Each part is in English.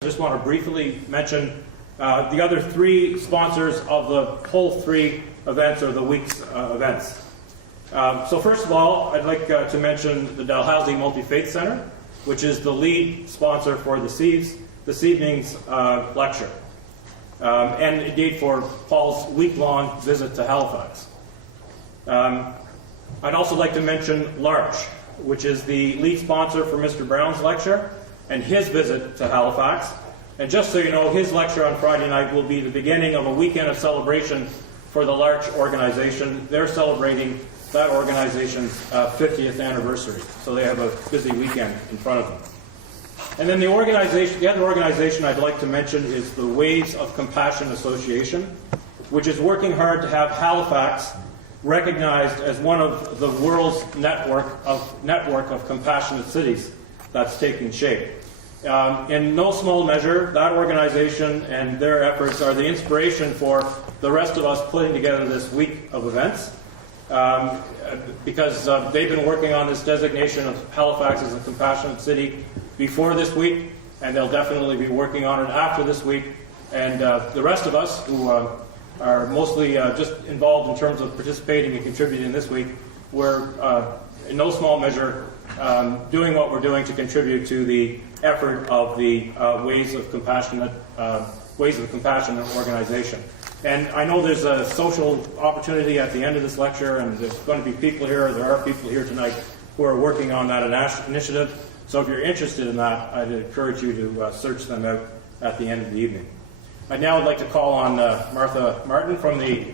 I just want to briefly mention the other three sponsors of the whole three events, or the week's events. So first of all, I'd like to mention the Dalhousie Multi-Faith Center, which is the lead sponsor for this evening's lecture, and indeed for Paul's week-long visit to Halifax. I'd also like to mention Larch, which is the lead sponsor for Mr. Brown's lecture and his visit to Halifax. And just so you know, his lecture on Friday night will be the beginning of a weekend of celebration for the Larch organization. They're celebrating that organization's 50th anniversary, so they have a busy weekend in front of them. And then the other organization I'd like to mention is the Waves of Compassion Association, which is working hard to have Halifax recognized as one of the world's network of compassionate cities that's taking shape. In no small measure, that organization and their efforts are the inspiration for the rest of us putting together this week of events, because they've been working on this designation of Halifax as a compassionate city before this week, and they'll definitely be working on it after this week. And the rest of us who are mostly just involved in terms of participating and contributing this week, we're in no small measure doing what we're doing to contribute to the effort of the Waves of Compassion organization. And I know there's a social opportunity at the end of this lecture, and there's going to be people here, there are people here tonight who are working on that initiative. So if you're interested in that, I'd encourage you to search them out at the end of the evening. I'd now like to call on Martha Martin from the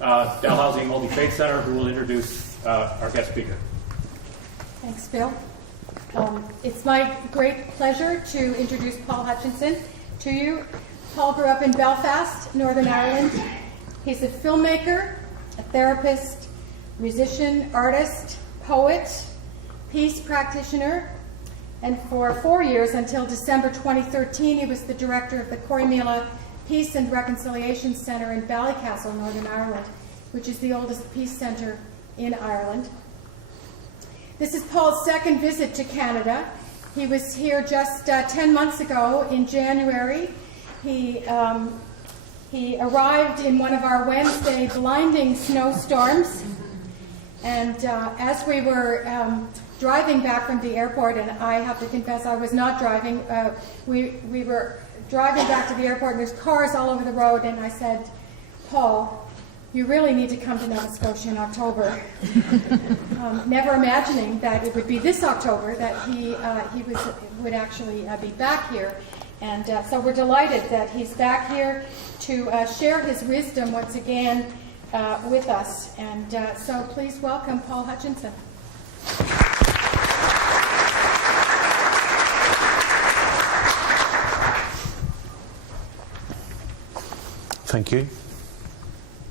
Dalhousie Multi-Faith Center, who will introduce our guest speaker. Thanks, Bill. It's my great pleasure to introduce Paul Hutchinson to you. Paul grew up in Belfast, Northern Ireland. He's a filmmaker, a therapist, musician, artist, poet, peace practitioner, and for 4 years, until December 2013, he was the director of the Corrymeela Peace and Reconciliation Centre in Ballycastle, Northern Ireland, which is the oldest peace centre in Ireland. This is Paul's second visit to Canada. He was here just 10 months ago in January. He arrived in one of our Wednesday blinding snowstorms, and as we were driving back from the airport, and I have to confess I was not driving, we were driving back to the airport, and there's cars all over the road, and I said, Paul, you really need to come to Nova Scotia in October. Never imagining that it would be this October that he would actually be back here. And so we're delighted that he's back here to share his wisdom once again with us. And so please welcome Paul Hutchinson. Thank you.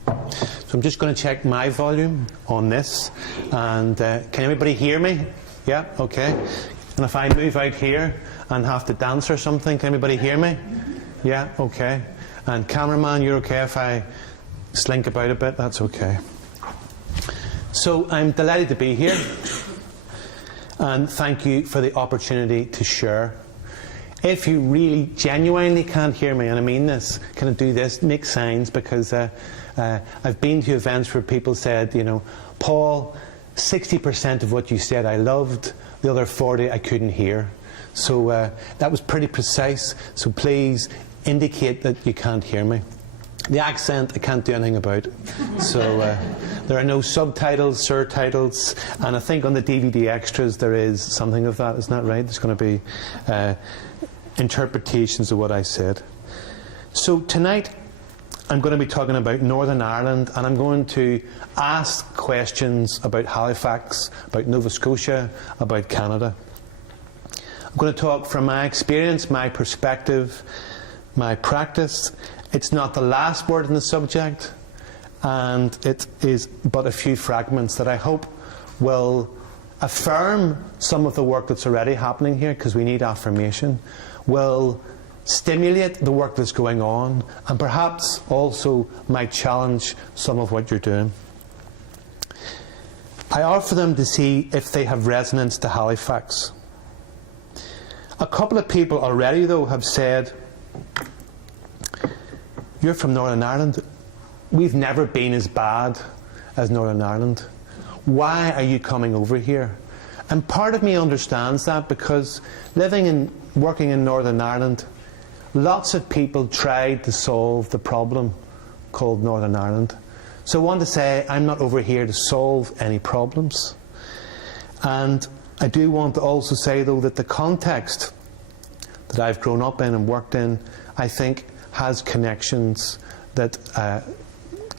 So I'm just going to check my volume on this, and can everybody hear me? Yeah, okay. And if I move out here and have to dance or something, can anybody hear me? Yeah, okay. And cameraman, you're okay if I slink about a bit? That's okay. So I'm delighted to be here, and thank you for the opportunity to share. If you really genuinely can't hear me, and I mean this, can I do this? Make signs, because I've been to events where people said, you know, Paul, 60% of what you said I loved, the other 40 I couldn't hear. So that was pretty precise, so please indicate that you can't hear me. The accent I can't do anything about. So there are no subtitles, surtitles, and I think on the DVD extras there is something of that, isn't that right? There's going to be interpretations of what I said. So tonight I'm going to be talking about Northern Ireland, and I'm going to ask questions about Halifax, about Nova Scotia, about Canada. I'm going to talk from my experience, my perspective, my practice. It's not the last word in the subject, and it is but a few fragments that I hope will affirm some of the work that's already happening here, because we need affirmation, will stimulate the work that's going on, and perhaps also might challenge some of what you're doing. I offer them to see if they have resonance to Halifax. A couple of people already, though, have said You're from Northern Ireland. We've never been as bad as Northern Ireland. Why are you coming over here? And part of me understands that, because living and working in Northern Ireland, lots of people tried to solve the problem called Northern Ireland. So I want to say I'm not over here to solve any problems. And I do want to also say, though, that the context that I've grown up in and worked in, I think, has connections that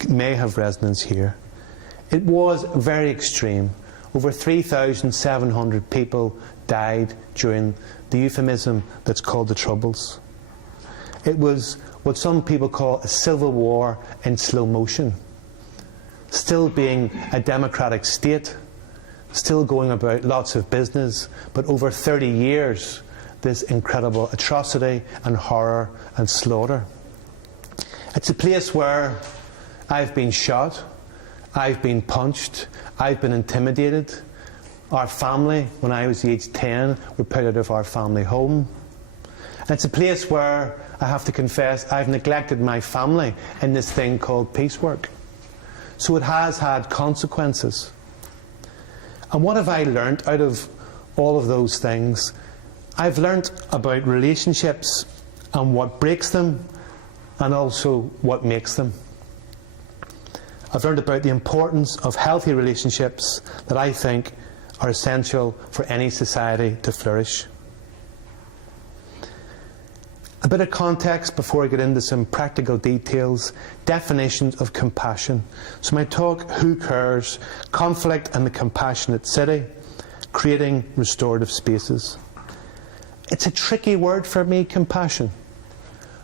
may have resonance here. It was very extreme. Over 3,700 people died during the euphemism that's called the Troubles. It was what some people call a civil war in slow motion. Still being a democratic state, still going about lots of business, but over 30 years, this incredible atrocity and horror and slaughter. It's a place where I've been shot, I've been punched, I've been intimidated. Our family, when I was age 10, were put out of our family home. And it's a place where, I have to confess, I've neglected my family in this thing called piecework. So it has had consequences. And what have I learnt out of all of those things? I've learnt about relationships and what breaks them, and also what makes them. I've learned about the importance of healthy relationships that I think are essential for any society to flourish. A bit of context before I get into some practical details. Definitions of compassion. So my talk, Who Cares? Conflict and the Compassionate City, Creating Restorative Spaces. It's a tricky word for me, compassion.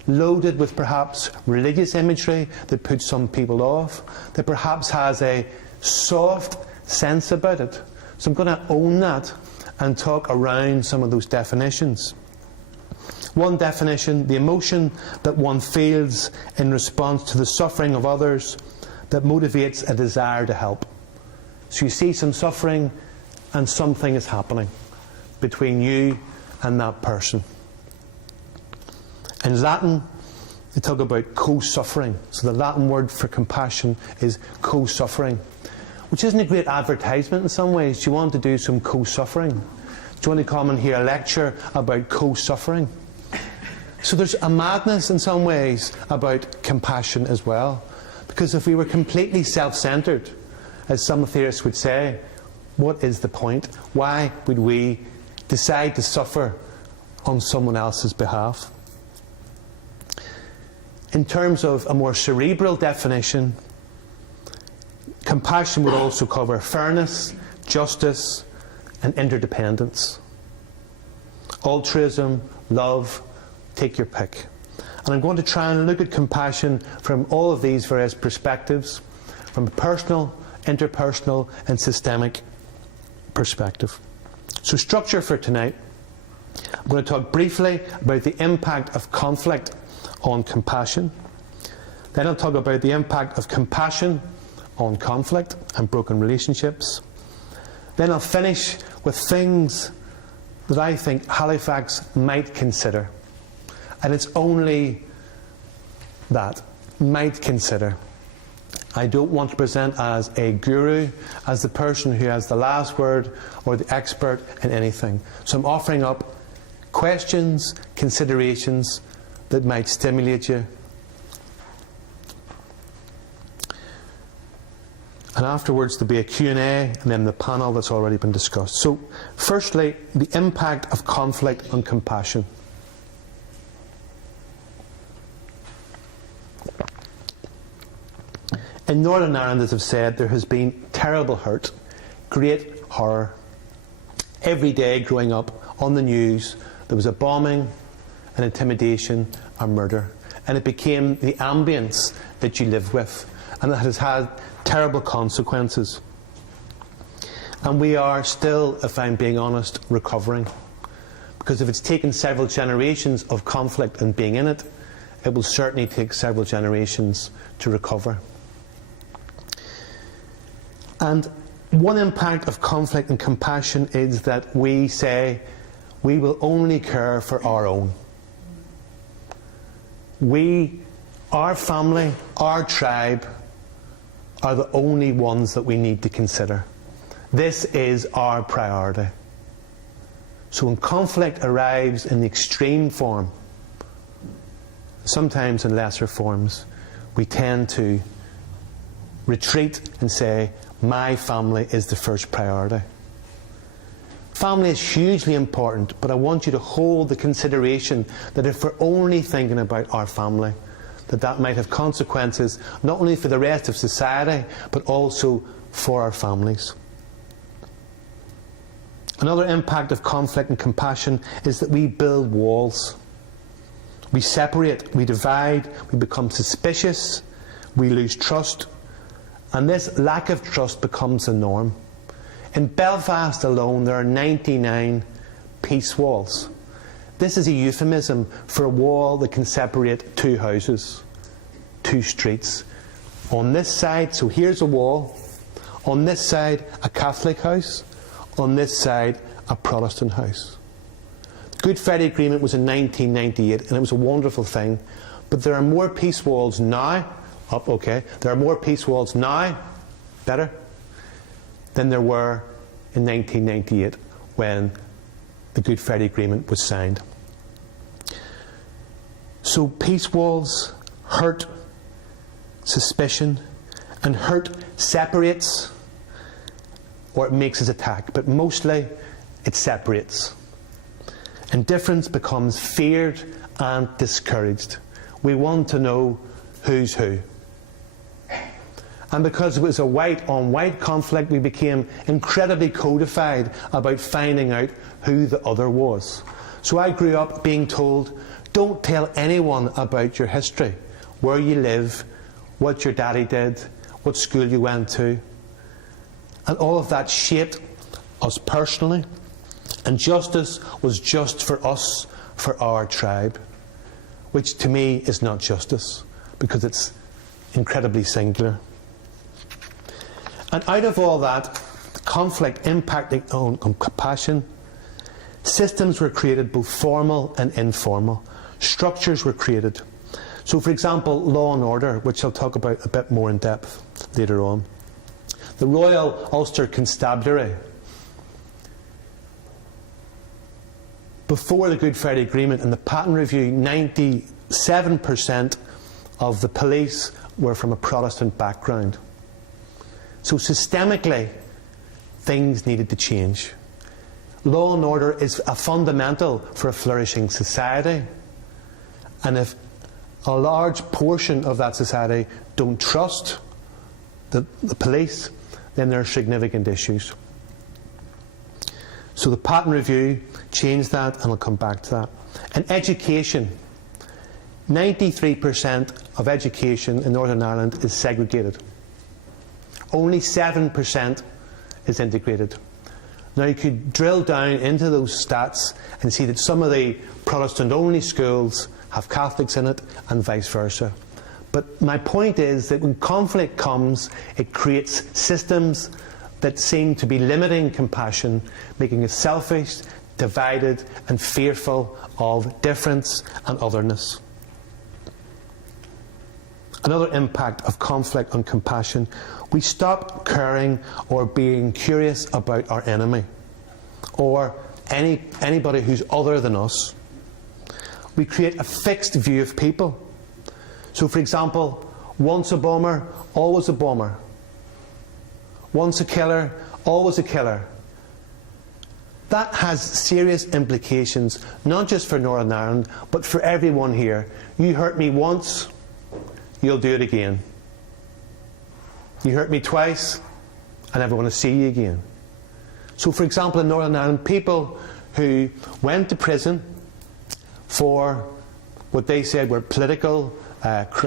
Loaded with perhaps religious imagery that puts some people off, that perhaps has a soft sense about it. So I'm going to own that and talk around some of those definitions. One definition, the emotion that one feels in response to the suffering of others that motivates a desire to help. So you see some suffering and something is happening between you and that person. In Latin, they talk about co-suffering. So the Latin word for compassion is co-suffering, which isn't a great advertisement in some ways. Do you want to do some co-suffering? Do you want to come and hear a lecture about co-suffering? So there's a madness in some ways about compassion as well. Because if we were completely self-centred, as some theorists would say, what is the point? Why would we decide to suffer on someone else's behalf? In terms of a more cerebral definition, compassion would also cover fairness, justice, and interdependence. Altruism, love, take your pick. And I'm going to try and look at compassion from all of these various perspectives, from a personal, interpersonal, and systemic perspective. So structure for tonight, I'm going to talk briefly about the impact of conflict on compassion. Then I'll talk about the impact of compassion on conflict and broken relationships. Then I'll finish with things that I think Halifax might consider. And it's only that, might consider. I don't want to present as a guru, as the person who has the last word or the expert in anything. So I'm offering up questions, considerations that might stimulate you. And afterwards there'll be a Q&A and then the panel that's already been discussed. So firstly, the impact of conflict on compassion. In Northern Ireland, as I've said, there has been terrible hurt, great horror. Every day growing up on the news, there was a bombing, an intimidation, a murder. And it became the ambience that you live with. And it has had terrible consequences. And we are still, if I'm being honest, recovering. Because if it's taken several generations of conflict and being in it, it will certainly take several generations to recover. And one impact of conflict and compassion is that we say we will only care for our own. our family, our tribe, are the only ones that we need to consider. This is our priority. So when conflict arrives in the extreme form, sometimes in lesser forms, we tend to retreat and say, my family is the first priority. Family is hugely important, but I want you to hold the consideration that if we're only thinking about our family, that might have consequences not only for the rest of society, but also for our families. Another impact of conflict and compassion is that we build walls. We separate, we divide, we become suspicious, we lose trust, and this lack of trust becomes the norm. In Belfast alone, there are 99 peace walls. This is a euphemism for a wall that can separate two houses, two streets. On this side, so here's a wall. On this side, a Catholic house. On this side, a Protestant house. The Good Friday Agreement was in 1998, and it was a wonderful thing. But there are more peace walls now. There are more peace walls now, better, than there were in 1998 when the Good Friday Agreement was signed. So peace walls hurt suspicion, and hurt separates, or it makes us attack, but mostly it separates. And difference becomes feared and discouraged. We want to know who's who. And because it was a white-on-white conflict, we became incredibly codified about finding out who the other was. So I grew up being told, don't tell anyone about your history, where you live, what your daddy did, what school you went to. And all of that shaped us personally. And justice was just for us, for our tribe, which to me is not justice, because it's incredibly singular. And out of all that conflict impacting on compassion, systems were created, both formal and informal. Structures were created. So, for example, law and order, which I'll talk about a bit more in depth later on. The Royal Ulster Constabulary. Before the Good Friday Agreement and the Patten Review, 97% of the police were from a Protestant background. So systemically, things needed to change. Law and order is a fundamental for a flourishing society. And if a large portion of that society don't trust the police, then there are significant issues. So the Patten Review changed that, and I'll come back to that. And education. 93% of education in Northern Ireland is segregated. Only 7% is integrated. Now you could drill down into those stats and see that some of the Protestant-only schools have Catholics in it, and vice versa. But my point is that when conflict comes, it creates systems that seem to be limiting compassion, making us selfish, divided, and fearful of difference and otherness. Another impact of conflict on compassion: we stop caring or being curious about our enemy, or anybody who's other than us. We create a fixed view of people. So, for example, once a bomber, always a bomber. Once a killer, always a killer. That has serious implications, not just for Northern Ireland, but for everyone here. You hurt me once, you'll do it again. You hurt me twice, I never want to see you again. So, for example, in Northern Ireland, people who went to prison for what they said were political acts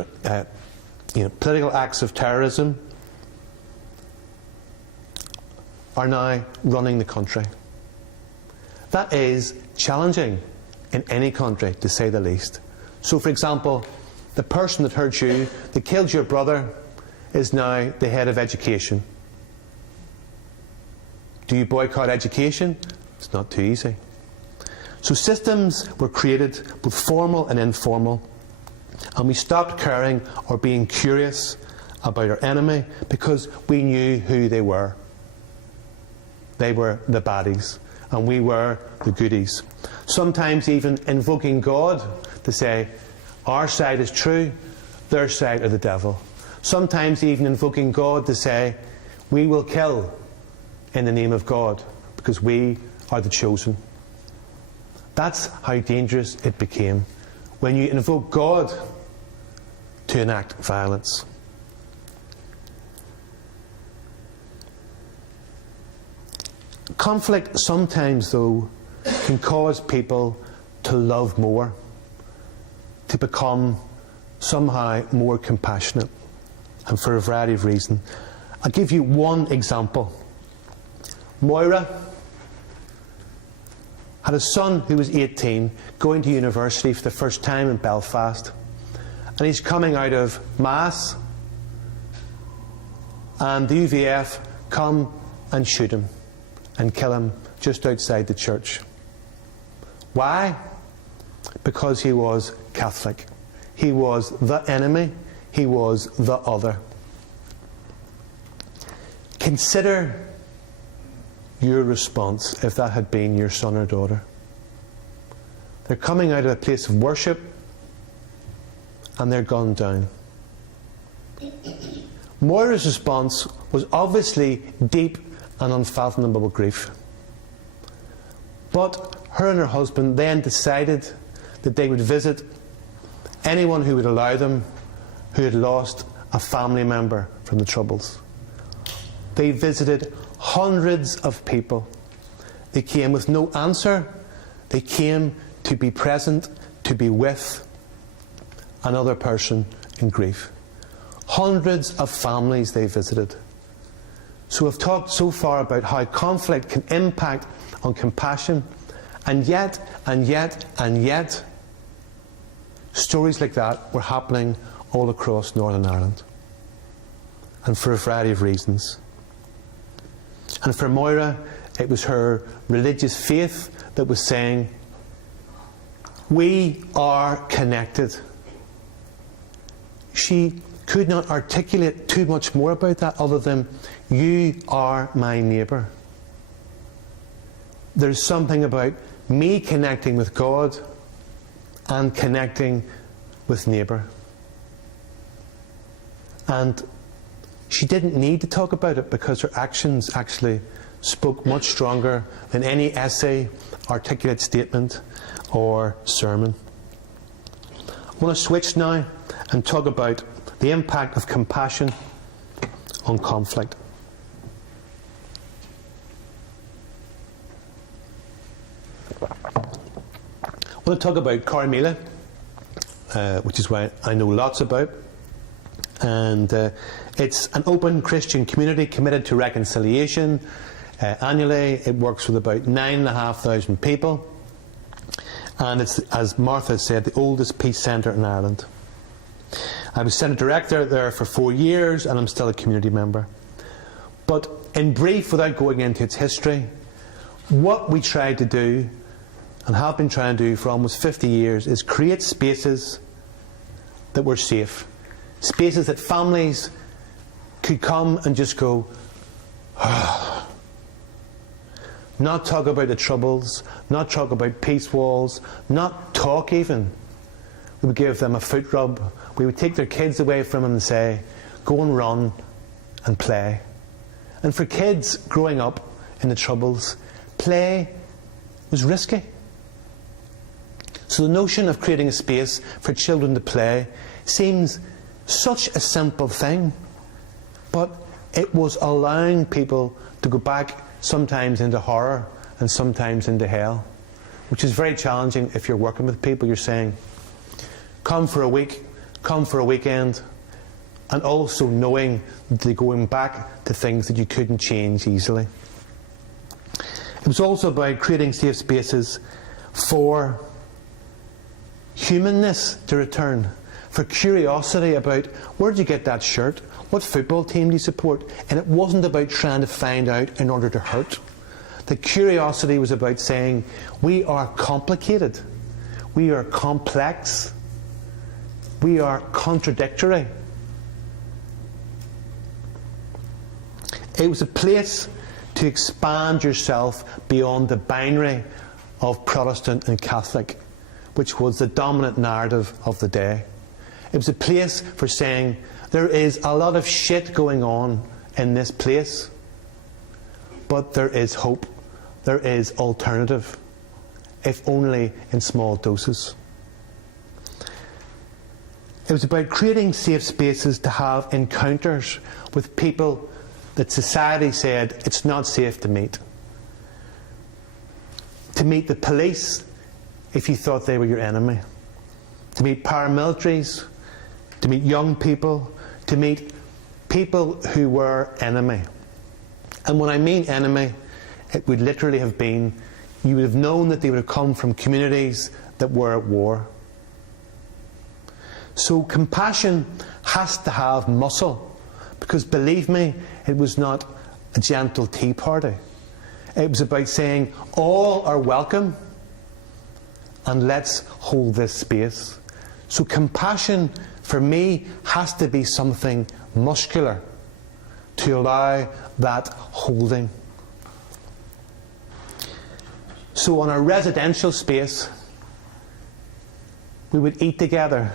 of terrorism are now running the country. That is challenging in any country, to say the least. So, for example, the person that hurt you, that killed your brother, is now the head of education. Do you boycott education? It's not too easy. So systems were created, both formal and informal, And we stopped caring or being curious about our enemy because we knew who they were. They were the baddies, and we were the goodies. Sometimes even invoking God to say, our side is true, their side are the devil. Sometimes even invoking God to say, we will kill in the name of God because we are the chosen. That's how dangerous it became when you invoke God to enact violence. Conflict sometimes, though, can cause people to love more, to become somehow more compassionate, and for a variety of reasons. I'll give you one example. Moira had a son who was 18, going to university for the first time in Belfast, and he's coming out of Mass, and the UVF come and shoot him and kill him just outside the church. Why? Because he was Catholic. He was the enemy. He was the other. Consider your response if that had been your son or daughter. They're coming out of a place of worship and they're gunned down. Moira's response was obviously deep and unfathomable grief. But her and her husband then decided that they would visit anyone who would allow them who had lost a family member from the Troubles. They visited hundreds of people. They came with no answer. They came to be present, to be with another person in grief. Hundreds of families they visited. So we've talked so far about how conflict can impact on compassion, and yet, stories like that were happening all across Northern Ireland, and for a variety of reasons. And for Moira, it was her religious faith that was saying, we are connected. She could not articulate too much more about that other than, you are my neighbour. There's something about me connecting with God and connecting with neighbour. And she didn't need to talk about it because her actions actually spoke much stronger than any essay, articulate statement or sermon. I want to switch now and talk about the impact of compassion on conflict. I want to talk about Corrymeela, which is what I know lots about. And it's an open Christian community committed to reconciliation. Annually, it works with about 9,500 people. And it's, as Martha said, the oldest peace centre in Ireland. I was Senate Director there for 4 years, and I'm still a community member. But in brief, without going into its history, what we tried to do, and have been trying to do for almost 50 years, is create spaces that were safe. Spaces that families could come and just go, not talk about the Troubles, not talk about peace walls, not talk even. We would give them a foot rub. We would take their kids away from them and say, go and run and play. And for kids growing up in the Troubles, play was risky. So the notion of creating a space for children to play seems such a simple thing, but it was allowing people to go back sometimes into horror and sometimes into hell, which is very challenging if you're working with people. You're saying, come for a week, come for a weekend, and also knowing that they're going back to things that you couldn't change easily. It was also about creating safe spaces for humanness to return, for curiosity about, where did you get that shirt? What football team do you support? And it wasn't about trying to find out in order to hurt. The curiosity was about saying, we are complicated, we are complex, We are contradictory. It was a place to expand yourself beyond the binary of Protestant and Catholic, which was the dominant narrative of the day. It was a place for saying, there is a lot of shit going on in this place, but there is hope. There is alternative, if only in small doses. It was about creating safe spaces to have encounters with people that society said it's not safe to meet. To meet the police if you thought they were your enemy. To meet paramilitaries, to meet young people, to meet people who were enemy. And when I mean enemy, it would literally have been, you would have known that they would have come from communities that were at war. So compassion has to have muscle, because believe me, it was not a gentle tea party. It was about saying, all are welcome, and let's hold this space. So compassion, for me, has to be something muscular to allow that holding. So on a residential space, we would eat together,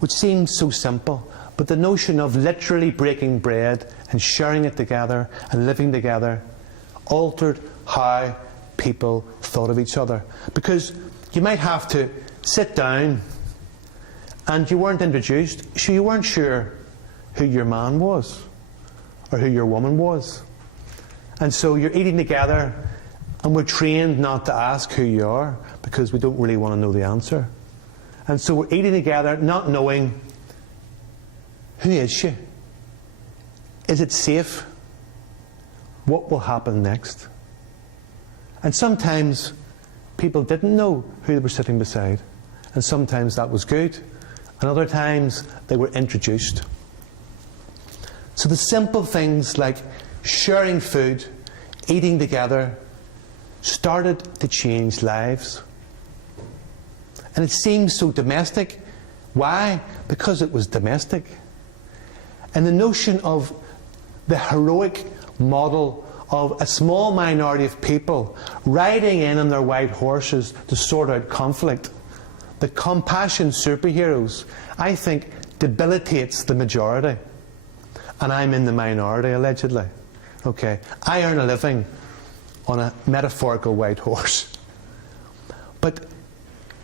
which seems so simple, but the notion of literally breaking bread and sharing it together and living together altered how people thought of each other. Because you might have to sit down and you weren't introduced, so you weren't sure who your man was or who your woman was. And so you're eating together, and we're trained not to ask who you are because we don't really want to know the answer. And so we're eating together not knowing, who is she? Is it safe? What will happen next? And sometimes people didn't know who they were sitting beside. And sometimes that was good. And other times they were introduced. So the simple things like sharing food, eating together, started to change lives. And it seems so domestic. Why? Because it was domestic. And the notion of the heroic model of a small minority of people riding in on their white horses to sort out conflict, the compassion superheroes, I think debilitates the majority. And I'm in the minority, allegedly. Okay, I earn a living on a metaphorical white horse. But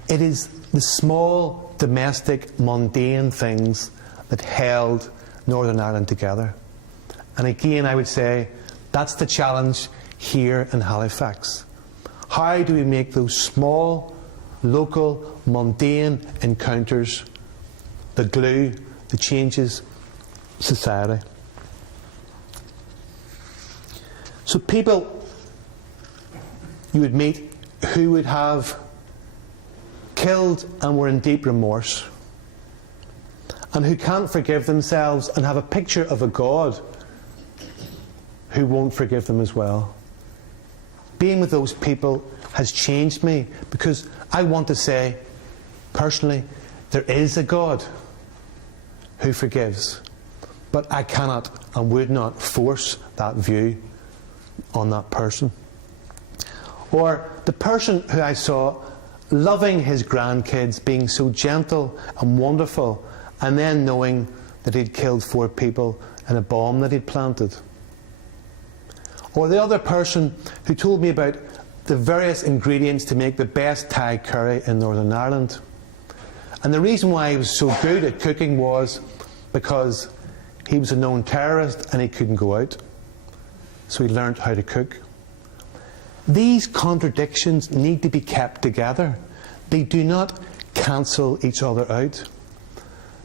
it is the small, domestic, mundane things that held Northern Ireland together. And again, I would say, that's the challenge here in Halifax. How do we make those small, local, mundane encounters the glue that changes society? So people you would meet who would have killed and were in deep remorse, and who can't forgive themselves and have a picture of a God who won't forgive them as well. Being with those people has changed me, because I want to say, personally, there is a God who forgives, but I cannot and would not force that view on that person. Or the person who I saw loving his grandkids, being so gentle and wonderful, and then knowing that he'd killed 4 people in a bomb that he'd planted. Or the other person who told me about the various ingredients to make the best Thai curry in Northern Ireland. And the reason why he was so good at cooking was because he was a known terrorist and he couldn't go out. So he learned how to cook. These contradictions need to be kept together. They do not cancel each other out.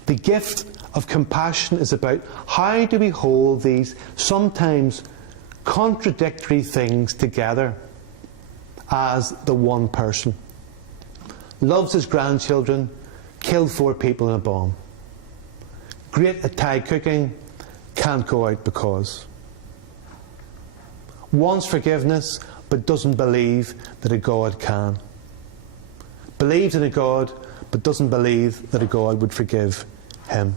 The gift of compassion is about how do we hold these sometimes contradictory things together as the one person. Loves his grandchildren, killed 4 people in a bomb. Great at Thai cooking, can't go out because. Wants forgiveness, but doesn't believe that a God can. Believes in a God, but doesn't believe that a God would forgive him.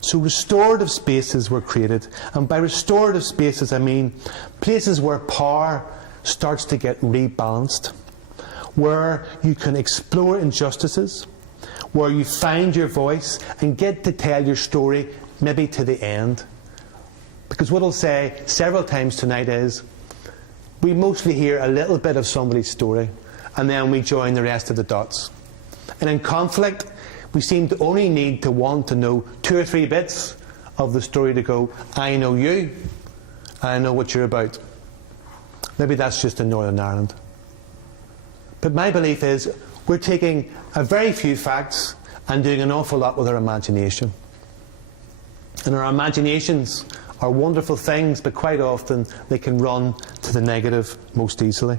So restorative spaces were created, and by restorative spaces I mean places where power starts to get rebalanced, where you can explore injustices, where you find your voice and get to tell your story, maybe to the end. Because what I'll say several times tonight is, we mostly hear a little bit of somebody's story, and then we join the rest of the dots. And in conflict, we seem to only need to want to know 2 or 3 bits of the story to go, I know you, I know what you're about. Maybe that's just in Northern Ireland. But my belief is, we're taking a very few facts and doing an awful lot with our imagination. And our imaginations are wonderful things, but quite often they can run to the negative most easily.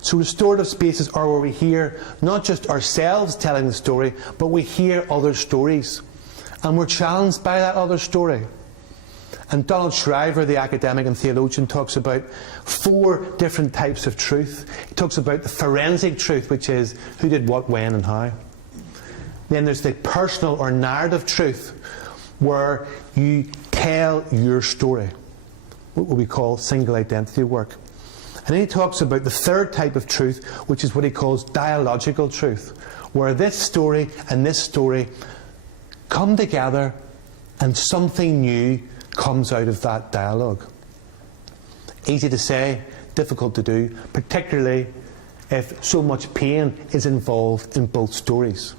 So restorative spaces are where we hear not just ourselves telling the story, but we hear other stories. And we're challenged by that other story. And Donald Shriver, the academic and theologian, talks about 4 different types of truth. He talks about the forensic truth, which is who did what, when and how. Then there's the personal or narrative truth, where you tell your story, what we call single identity work. And then he talks about the 3rd type of truth, which is what he calls dialogical truth, where this story and this story come together and something new comes out of that dialogue. Easy to say, difficult to do, particularly if so much pain is involved in both stories.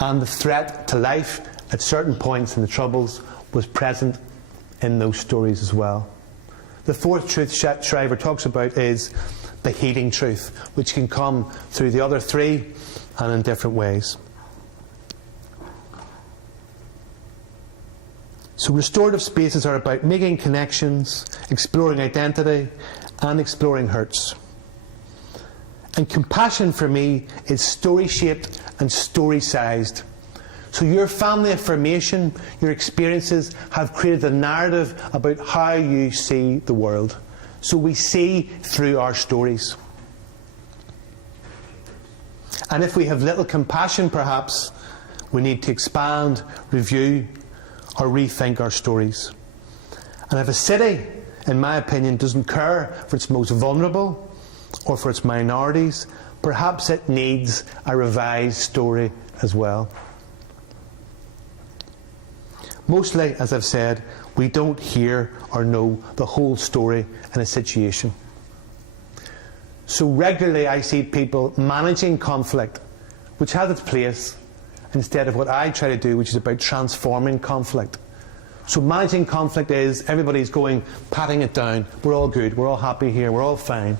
And the threat to life at certain points in the Troubles was present in those stories as well. The 4th truth Shriver talks about is the healing truth, which can come through the other 3 and in different ways. So restorative spaces are about making connections, exploring identity, and exploring hurts. And compassion for me is story-shaped and story-sized. So your family affirmation, your experiences have created a narrative about how you see the world. So we see through our stories. And if we have little compassion, perhaps, we need to expand, review, or rethink our stories. And if a city, in my opinion, doesn't care for its most vulnerable or for its minorities, perhaps it needs a revised story as well. Mostly, as I've said, we don't hear or know the whole story in a situation. So regularly I see people managing conflict, which has its place, instead of what I try to do, which is about transforming conflict. So managing conflict is everybody's going, patting it down. We're all good. We're all happy here. We're all fine.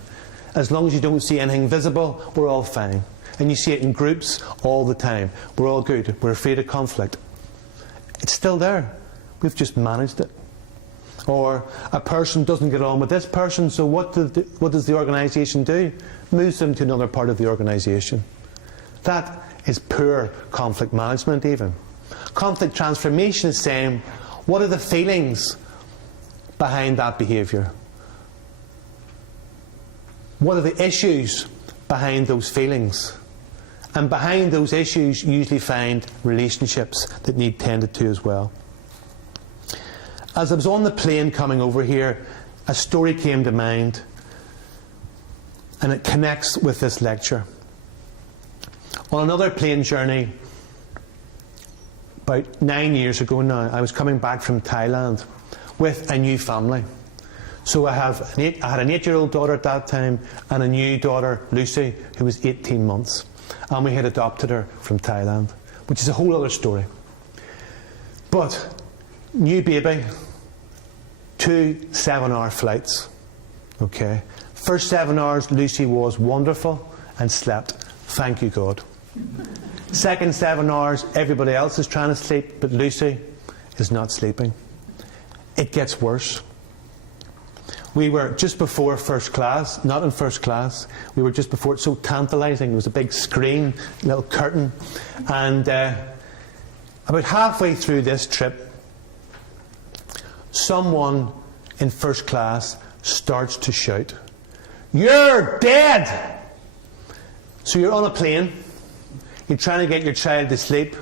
As long as you don't see anything visible, we're all fine. And you see it in groups all the time. We're all good. We're afraid of conflict. It's still there. We've just managed it. Or a person doesn't get on with this person, so what does the organisation do? Moves them to another part of the organisation. That is poor conflict management even. Conflict transformation is saying, what are the feelings behind that behaviour? What are the issues behind those feelings? And behind those issues you usually find relationships that need tended to as well. As I was on the plane coming over here, a story came to mind, and it connects with this lecture. On another plane journey, about 9 years ago now, I was coming back from Thailand with a new family. So I had an 8-year-old daughter at that time, and a new daughter, Lucy, who was 18 months. And we had adopted her from Thailand, which is a whole other story. But, new baby, 2 7-hour flights. Okay. First 7 hours, Lucy was wonderful and slept. Thank you, God. Second 7 hours, everybody else is trying to sleep, but Lucy is not sleeping. It gets worse. We were just before first class, not in first class. We were just before, it's so tantalising. There was a big screen, a little curtain. And about halfway through this trip, someone in first class starts to shout, "You're dead!" So you're on a plane, you're trying to get your child to sleep,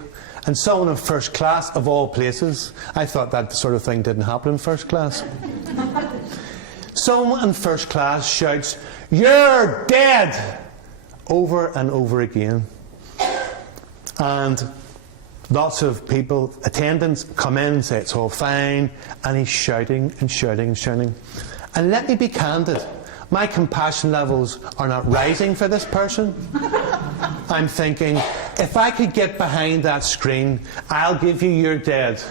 and someone in first class, of all places, I thought that sort of thing didn't happen in first class. Someone in first class shouts, "You're dead!" over and over again. And lots of people, attendants, come in and say it's all fine, and he's shouting and shouting and shouting. And let me be candid, my compassion levels are not rising for this person. I'm thinking, if I could get behind that screen, I'll give you "You're dead."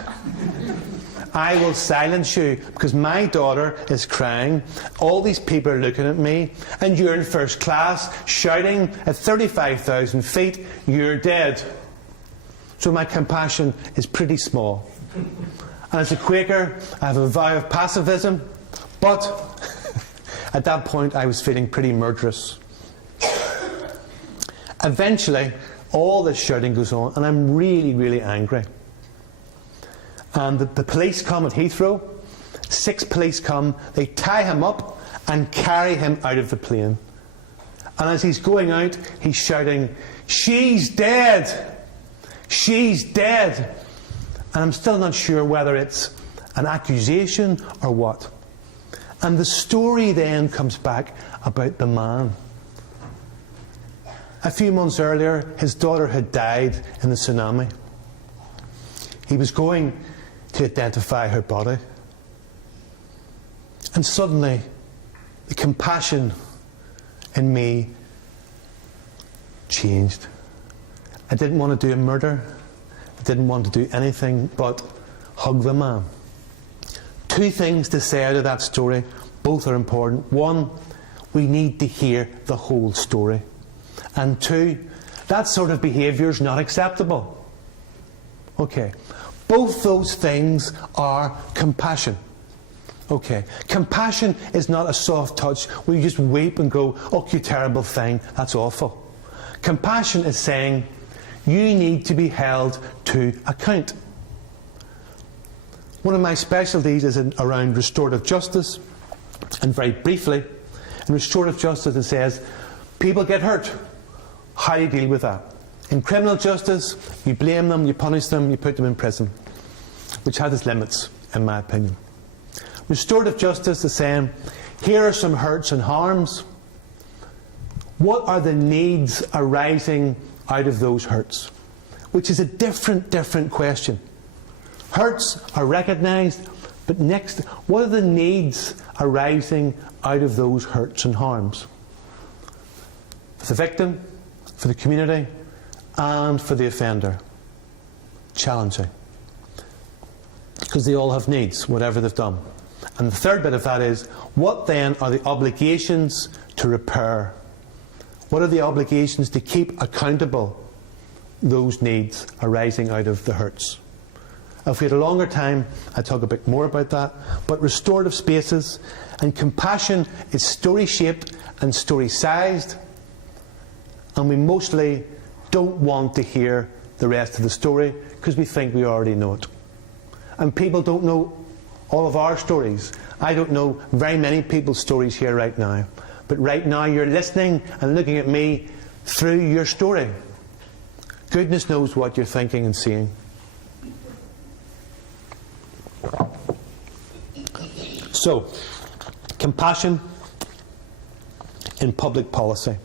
I will silence you because my daughter is crying, all these people are looking at me, and you're in first class shouting at 35,000 feet, "You're dead." So my compassion is pretty small. And as a Quaker, I have a vow of pacifism, but at that point I was feeling pretty murderous. Eventually, all this shouting goes on, and I'm really, really angry. And the police come at Heathrow. 6 police come, they tie him up and carry him out of the plane. And as he's going out, he's shouting, "She's dead! She's dead!" And I'm still not sure whether it's an accusation or what. And the story then comes back about the man. A few months earlier, his daughter had died in the tsunami. He was going to identify her body. And suddenly, the compassion in me changed. I didn't want to do a murder. I didn't want to do anything but hug the man. 2 things to say out of that story. Both are important. 1, we need to hear the whole story. And 2, that sort of behaviour is not acceptable. Okay. Both those things are compassion. Okay. Compassion is not a soft touch where you just weep and go, "Oh, you terrible thing, that's awful." Compassion is saying, you need to be held to account. One of my specialties is around restorative justice, and very briefly, in restorative justice it says, people get hurt. How do you deal with that? In criminal justice, you blame them, you punish them, you put them in prison, which has its limits, in my opinion. Restorative justice is saying, here are some hurts and harms. What are the needs arising out of those hurts? Which is a different question. Hurts are recognised, but next, what are the needs arising out of those hurts and harms? For the victim, for the community, and for the offender. Challenging. Because they all have needs, whatever they've done. And the third bit of that is, what then are the obligations to repair? What are the obligations to keep accountable those needs arising out of the hurts? If we had a longer time, I'd talk a bit more about that. But restorative spaces and compassion is story-shaped and story-sized, and we mostly don't want to hear the rest of the story because we think we already know it. And people don't know all of our stories. I don't know very many people's stories here right now. But right now you're listening and looking at me through your story. Goodness knows what you're thinking and seeing. So, compassion in public policy.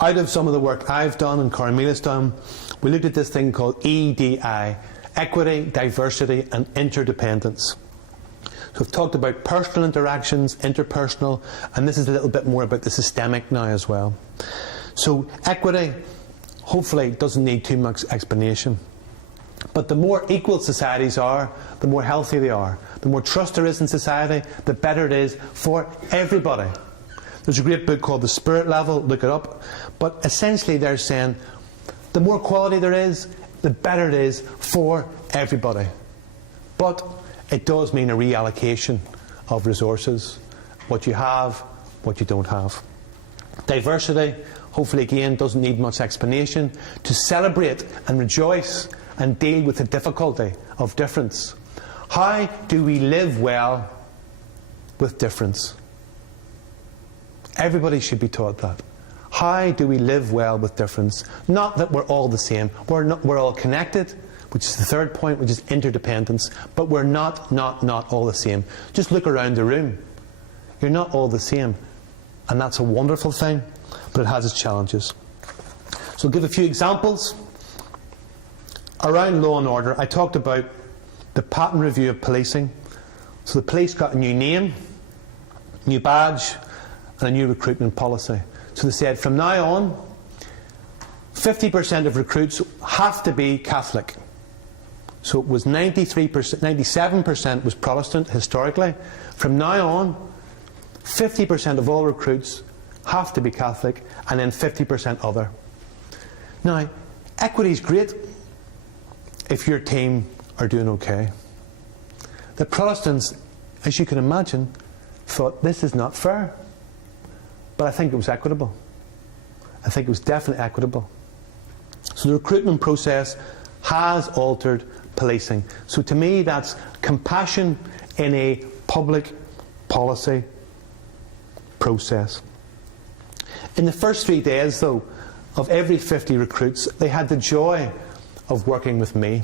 Out of some of the work I've done and Carmela's done, we looked at this thing called EDI, equity, diversity and interdependence. So we've talked about personal interactions, interpersonal, and this is a little bit more about the systemic now as well. So equity, hopefully, doesn't need too much explanation. But the more equal societies are, the more healthy they are. The more trust there is in society, the better it is for everybody. There's a great book called The Spirit Level, look it up. But essentially they're saying the more quality there is, the better it is for everybody. But it does mean a reallocation of resources, what you have, what you don't have. Diversity, hopefully again, doesn't need much explanation. To celebrate and rejoice and deal with the difficulty of difference. How do we live well with difference? Everybody should be taught that. how do we live well with difference? Not that we're all the same. We're all connected, which is the third point, which is interdependence. But we're not all the same. Just look around the room. You're not all the same. And that's a wonderful thing, but it has its challenges. So I'll give a few examples. Around law and order, I talked about the pattern review of policing. So the police got a new name, new badge, and a new recruitment policy. So they said from now on, 50% of recruits have to be Catholic. So it was 93%, 97% was Protestant historically. From now on, 50% of all recruits have to be Catholic, and then 50% other. Now, equity is great if your team are doing okay. The Protestants, as you can imagine, thought this is not fair. But I think it was equitable. I think it was definitely equitable. So the recruitment process has altered policing. So to me, that's compassion in a public policy process. In the first 3 days, though, of every 50 recruits, they had the joy of working with me.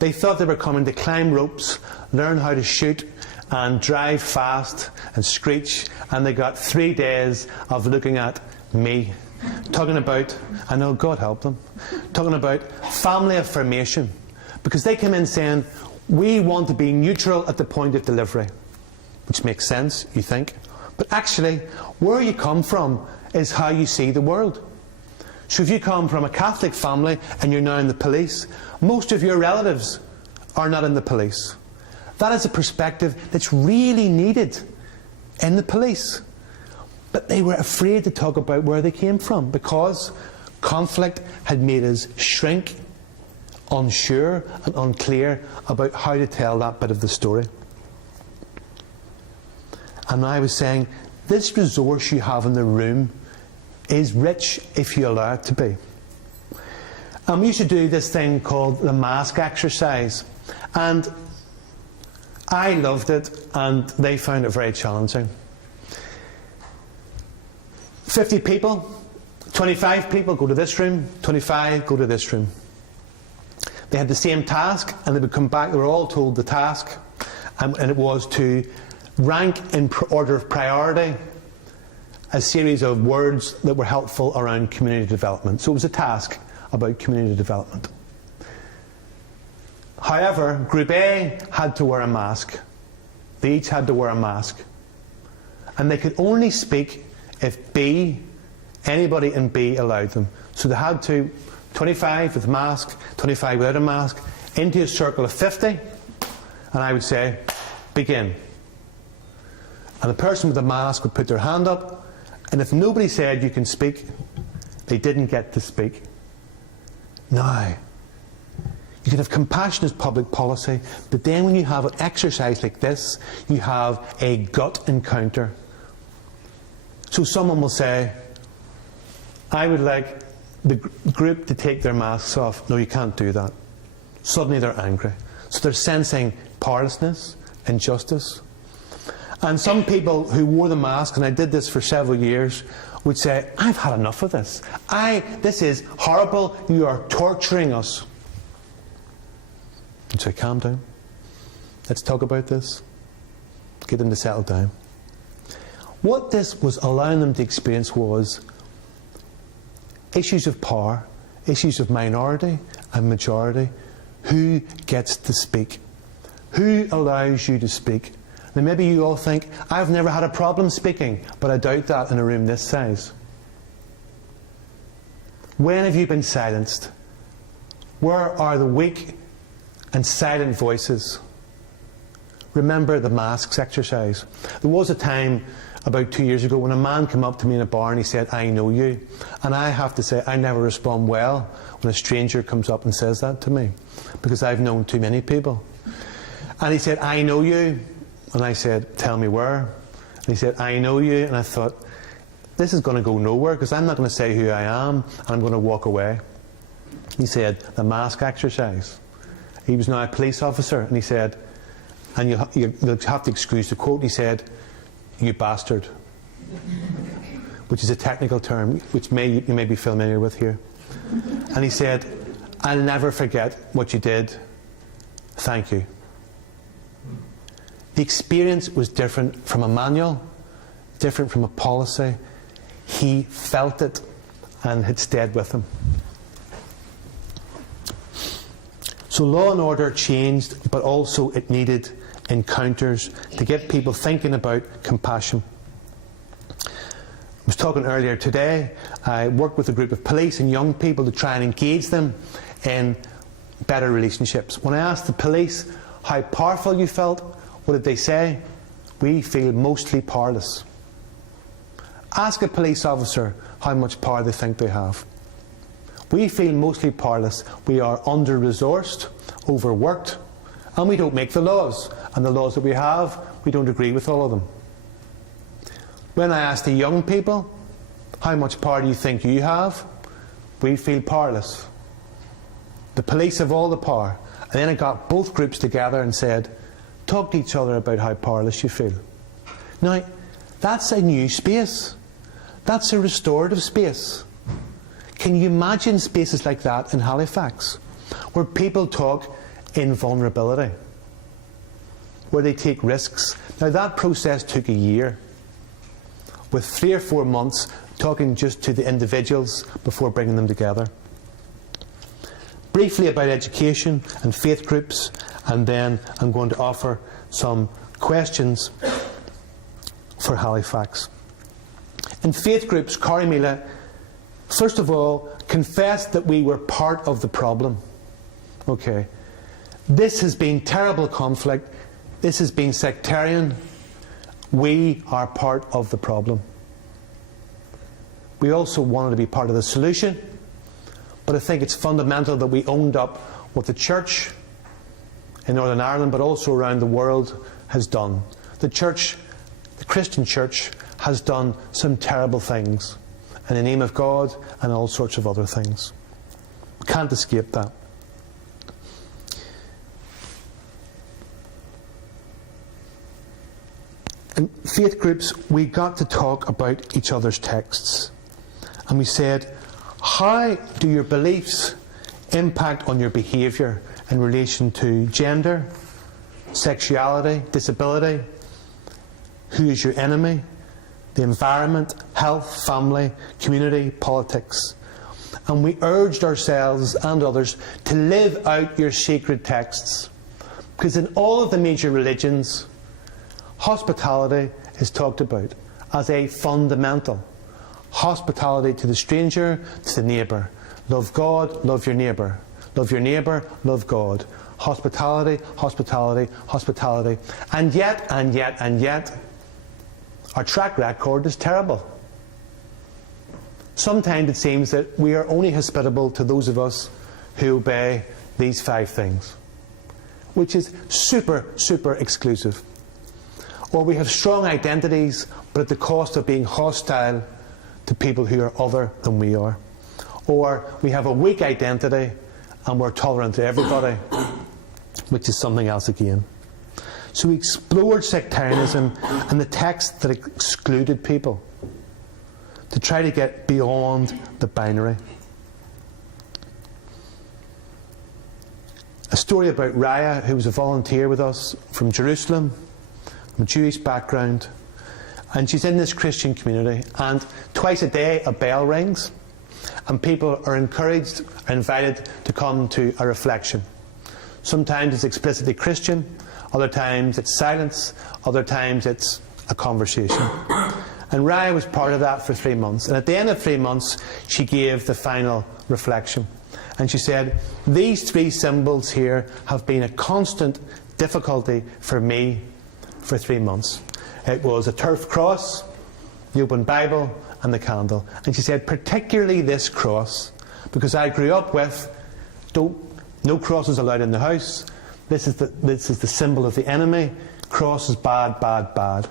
They thought they were coming to climb ropes, learn how to shoot, and drive fast and screech, and they got 3 days of looking at me, talking about, I know, God help them, talking about family affirmation, because they came in saying, we want to be neutral at the point of delivery, which makes sense, you think, but actually, where you come from is how you see the world. So if you come from a Catholic family and you're now in the police, most of your relatives are not in the police. That is a perspective that's really needed in the police. But they were afraid to talk about where they came from because conflict had made us shrink, unsure and unclear about how to tell that bit of the story. And I was saying, this resource you have in the room is rich if you allow it to be. And we used to do this thing called the mask exercise. And I loved it, and they found it very challenging. 50 people, 25 people go to this room, 25 go to this room. They had the same task, and they would come back, they were all told the task, and it was to rank in order of priority a series of words that were helpful around community development. So it was a task about community development. However, Group A had to wear a mask. They each had to wear a mask. And they could only speak if B, anybody in B allowed them. So they had to, 25 with a mask, 25 without a mask, into a circle of 50, and I would say, begin. And the person with the mask would put their hand up, and if nobody said you can speak, they didn't get to speak. Now, you can have compassionate public policy, but then when you have an exercise like this, you have a gut encounter. So someone will say, I would like the group to take their masks off. No, you can't do that. Suddenly they're angry. So they're sensing powerlessness, injustice. And some people who wore the mask, and I did this for several years, would say, I've had enough of this. This is horrible. You are torturing us. And so calm down. Let's talk about this. Get them to settle down. What this was allowing them to experience was issues of power, issues of minority and majority. Who gets to speak? Who allows you to speak? Now maybe you all think, I've never had a problem speaking, but I doubt that in a room this size. When have you been silenced? Where are the weak and silent voices? Remember the masks exercise. There was a time about 2 years ago when a man came up to me in a bar and he said, I know you. And I have to say, I never respond well when a stranger comes up and says that to me, because I've known too many people. And he said, I know you. And I said, tell me where. And he said, I know you. And I thought, this is going to go nowhere, because I'm not going to say who I am, and I'm going to walk away. He said, the mask exercise. He was now a police officer, and he said, and you'll have to excuse the quote, he said, you bastard. which is a technical term which you may be familiar with here. And he said, "I'll never forget what you did. Thank you." The experience was different from a manual, different from a policy. He felt it and it stayed with him. So law and order changed, but also it needed encounters to get people thinking about compassion. I was talking earlier today, I worked with a group of police and young people to try and engage them in better relationships. When I asked the police how powerful you felt, what did they say? "We feel mostly powerless." Ask a police officer how much power they think they have. We feel mostly powerless. We are under-resourced, overworked, and we don't make the laws. And the laws that we have, we don't agree with all of them. When I asked the young people, how much power do you think you have? We feel powerless. The police have all the power. And then I got both groups together and said, talk to each other about how powerless you feel. Now, that's a new space. That's a restorative space. Can you imagine spaces like that in Halifax, where people talk in vulnerability, where they take risks? Now, that process took a year, with 3 or 4 months talking just to the individuals before bringing them together. Briefly about education and faith groups, and then I'm going to offer some questions for Halifax. In faith groups, Corrymeela, first of all, confessed that we were part of the problem. Okay. This has been terrible conflict. This has been sectarian. We are part of the problem. We also wanted to be part of the solution, but I think it's fundamental that we owned up what the church in Northern Ireland, but also around the world, has done. The church, the Christian church, has done some terrible things in the name of God and all sorts of other things. We can't escape that. In faith groups, we got to talk about each other's texts. And we said, how do your beliefs impact on your behaviour in relation to gender, sexuality, disability, who is your enemy, the environment, health, family, community, politics? And we urged ourselves and others to live out your sacred texts. Because in all of the major religions, hospitality is talked about as a fundamental. Hospitality to the stranger, to the neighbour. Love God, love your neighbour. Love your neighbour, love God. Hospitality, hospitality, hospitality. And yet, our track record is terrible. Sometimes it seems that we are only hospitable to those of us who obey these 5 things, which is super, super exclusive. Or we have strong identities, but at the cost of being hostile to people who are other than we are. Or we have a weak identity and we're tolerant to everybody, which is something else again. So we explored sectarianism and the text that excluded people to try to get beyond the binary. A story about Raya, who was a volunteer with us from Jerusalem, from a Jewish background, and she's in this Christian community, and twice a day a bell rings and people are encouraged, are invited to come to a reflection. Sometimes it's explicitly Christian, other times it's silence, other times it's a conversation. And Raya was part of that for 3 months, and at the end of 3 months she gave the final reflection, and she said, these 3 symbols here have been a constant difficulty for me for 3 months. It was a turf cross, the open Bible, and the candle. And she said, particularly this cross, because I grew up with no crosses allowed in the house. This is the symbol of the enemy. Cross is bad, bad, bad.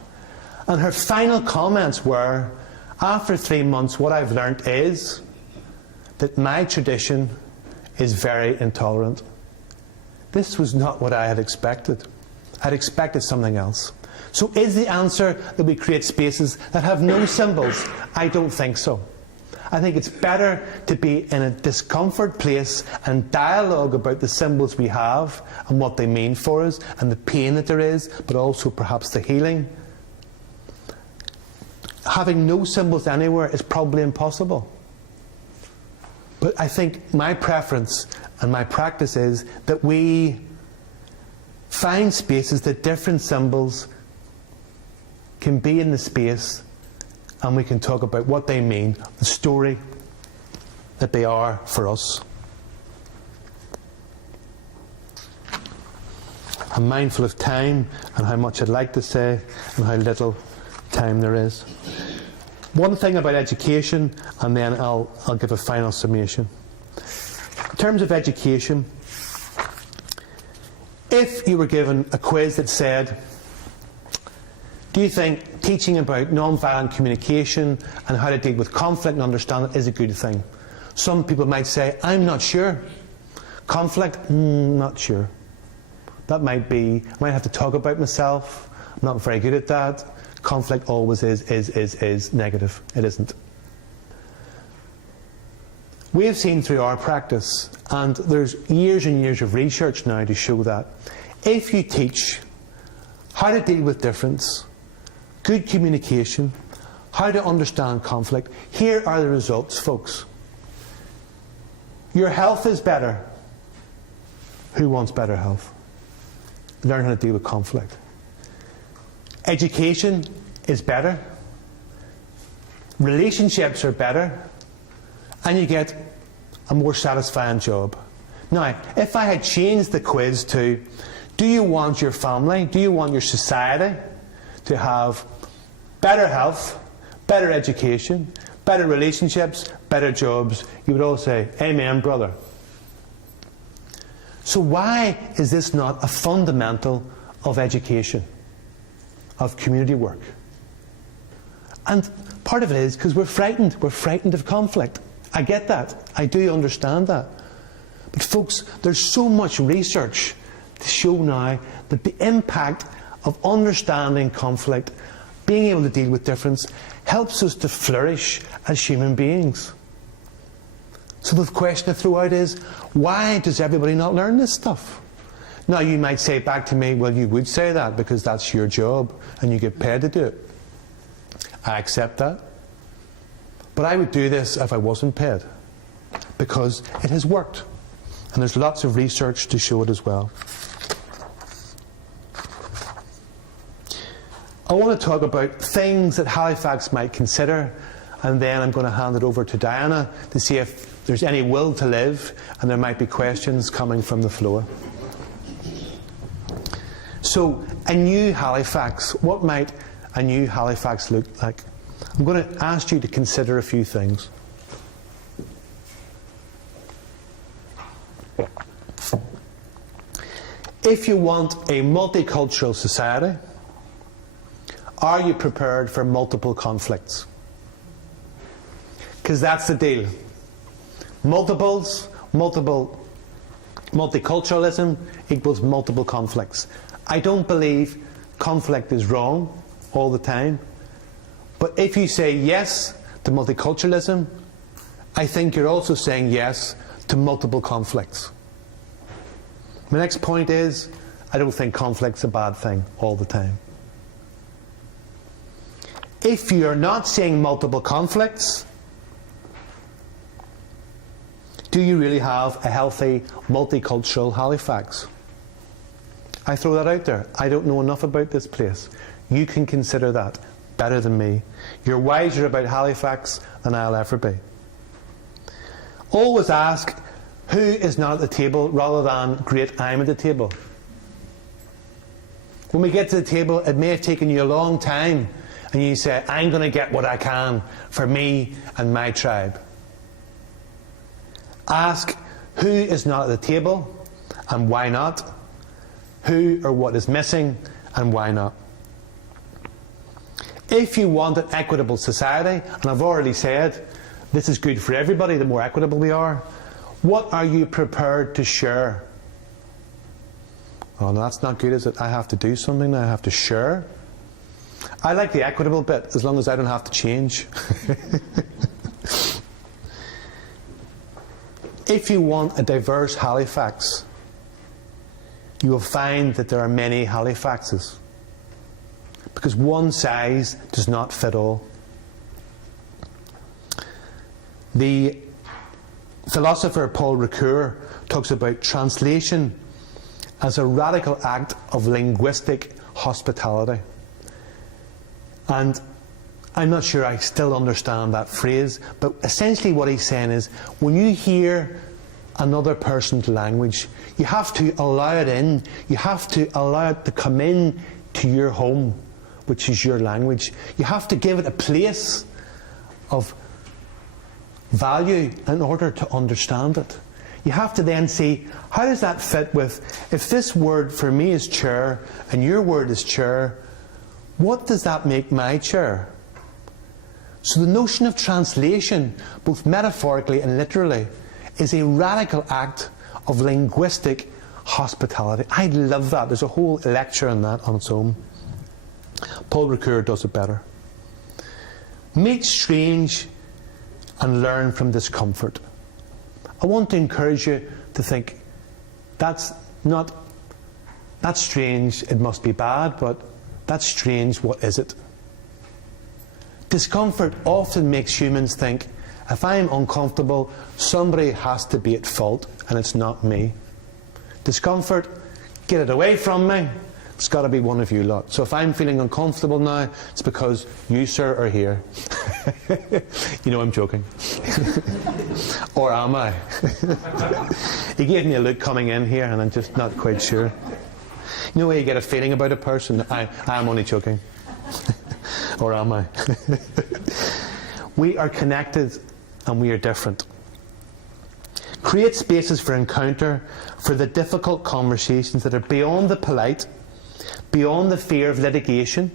And her final comments were, after 3 months, what I've learnt is that my tradition is very intolerant. This was not what I had expected. I'd expected something else. So is the answer that we create spaces that have no symbols? I don't think so. I think it's better to be in a discomfort place and dialogue about the symbols we have and what they mean for us and the pain that there is, but also perhaps the healing. Having no symbols anywhere is probably impossible. But I think my preference and my practice is that we find spaces that different symbols can be in the space, and we can talk about what they mean, the story that they are for us. I'm mindful of time and how much I'd like to say and how little time there is. One thing about education, and then I'll give a final summation. In terms of education, if you were given a quiz that said, do you think teaching about non-violent communication and how to deal with conflict and understand it is a good thing? Some people might say, I'm not sure. Conflict? Not sure. That might be, I might have to talk about myself. I'm not very good at that. Conflict always is negative. It isn't. We have seen through our practice, and there's years and years of research now to show that, if you teach how to deal with difference, good communication, how to understand conflict, here are the results, folks. Your health is better. Who wants better health? Learn how to deal with conflict. Education is better. Relationships are better. And you get a more satisfying job. Now, if I had changed the quiz to, do you want your family, do you want your society to have better health, better education, better relationships, better jobs, you would all say, amen, brother. So why is this not a fundamental of education, of community work? And part of it is because we're frightened. We're frightened of conflict. I get that. I do understand that. But folks, there's so much research to show now that the impact of understanding conflict, being able to deal with difference, helps us to flourish as human beings. So the question to throw out is, why does everybody not learn this stuff? Now you might say back to me, well, you would say that because that's your job and you get paid to do it. I accept that. But I would do this if I wasn't paid, because it has worked. And there's lots of research to show it as well. I want to talk about things that Halifax might consider, and then I'm going to hand it over to Diana to see if there's any will to live, and there might be questions coming from the floor. So, a new Halifax, what might a new Halifax look like? I'm going to ask you to consider a few things. If you want a multicultural society, are you prepared for multiple conflicts? Because that's the deal. Multiculturalism equals multiple conflicts. I don't believe conflict is wrong all the time. But if you say yes to multiculturalism, I think you're also saying yes to multiple conflicts. My next point is, I don't think conflict's a bad thing all the time. If you're not seeing multiple conflicts, do you really have a healthy, multicultural Halifax? I throw that out there. I don't know enough about this place. You can consider that better than me. You're wiser about Halifax than I'll ever be. Always ask, who is not at the table, rather than, great, I'm at the table. When we get to the table, it may have taken you a long time, and you say, I'm going to get what I can for me and my tribe. Ask, who is not at the table, and why not? Who or what is missing, and why not? If you want an equitable society, and I've already said this is good for everybody, the more equitable we are, what are you prepared to share? Oh, no, that's not good, is it? I have to do something now, I have to share. I like the equitable bit, as long as I don't have to change. If you want a diverse Halifax, you will find that there are many Halifaxes, because one size does not fit all. The philosopher Paul Ricoeur talks about translation as a radical act of linguistic hospitality. And I'm not sure I still understand that phrase, but essentially what he's saying is, when you hear another person's language, you have to allow it in. You have to allow it to come in to your home, which is your language. You have to give it a place of value in order to understand it. You have to then see, how does that fit with, if this word for me is chair and your word is chair, what does that make my chair? So the notion of translation, both metaphorically and literally, is a radical act of linguistic hospitality. I love that. There's a whole lecture on that on its own. Paul Ricoeur does it better. Meet strange and learn from discomfort. I want to encourage you to think, that's strange, it must be bad, but that's strange, what is it? Discomfort often makes humans think, if I'm uncomfortable, somebody has to be at fault, and it's not me. Discomfort, get it away from me. It's got to be one of you lot. So if I'm feeling uncomfortable now, it's because you, sir, are here. You know I'm joking. Or am I? He gave me a look coming in here, and I'm just not quite sure. You know where you get a feeling about a person? I'm only joking. Or am I? We are connected and we are different. Create spaces for encounter, for the difficult conversations that are beyond the polite, beyond the fear of litigation,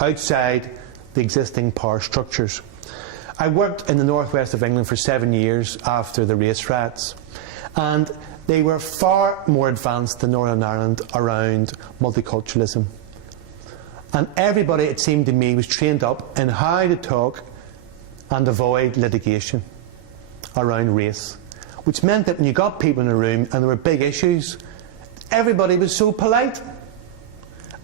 outside the existing power structures. I worked in the northwest of England for 7 years after the race riots, and they were far more advanced than Northern Ireland around multiculturalism. And everybody, it seemed to me, was trained up in how to talk and avoid litigation around race, which meant that when you got people in a room and there were big issues, everybody was so polite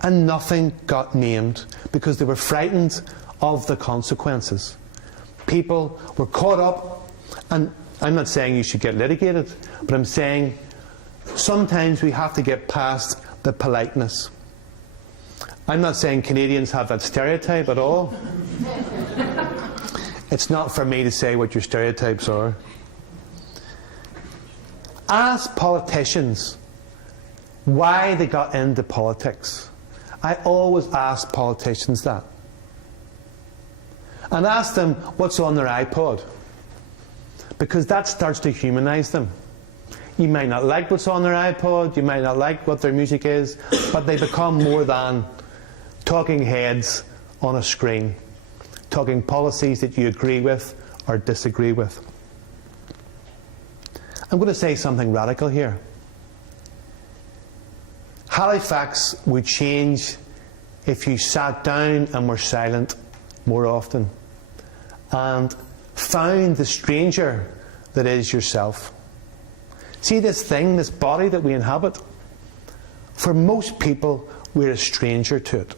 and nothing got named because they were frightened of the consequences. People were caught up, and I'm not saying you should get litigated, but I'm saying sometimes we have to get past the politeness. I'm not saying Canadians have that stereotype at all. It's not for me to say what your stereotypes are. Ask politicians why they got into politics. I always ask politicians that. And ask them what's on their iPod, because that starts to humanise them. You might not like what's on their iPod, you might not like what their music is, but they become more than talking heads on a screen, talking policies that you agree with or disagree with. I'm going to say something radical here. Halifax would change if you sat down and were silent more often and found the stranger that is yourself. See this thing, this body that we inhabit? For most people, we're a stranger to it.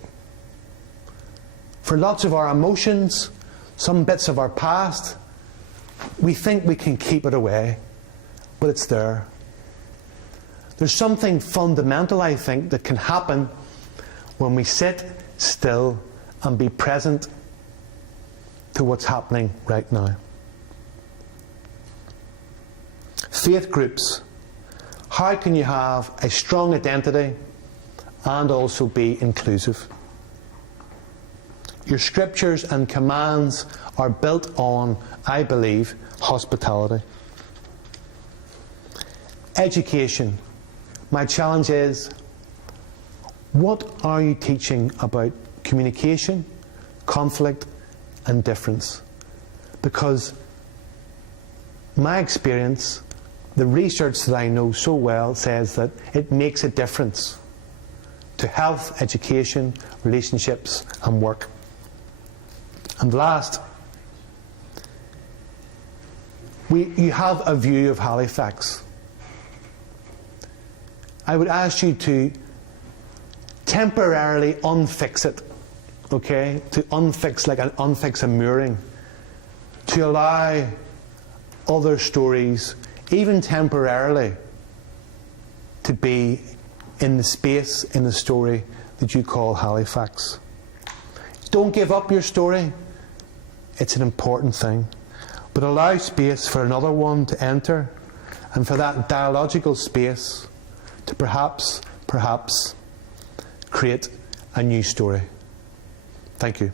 For lots of our emotions, some bits of our past, we think we can keep it away, but it's there. There's something fundamental, I think, that can happen when we sit still and be present to what's happening right now. Faith groups. How can you have a strong identity and also be inclusive? Your scriptures and commands are built on, I believe, hospitality. Education. My challenge is, what are you teaching about communication, conflict, and difference? Because my experience, the research that I know so well, says that it makes a difference to health, education, relationships and work. And last, you have a view of Halifax. I would ask you to temporarily unfix it, okay? To unfix, like unfix a mooring. To allow other stories, even temporarily, to be in the space, in the story that you call Halifax. Don't give up your story. It's an important thing. But allow space for another one to enter, and for that dialogical space to perhaps create a new story. Thank you.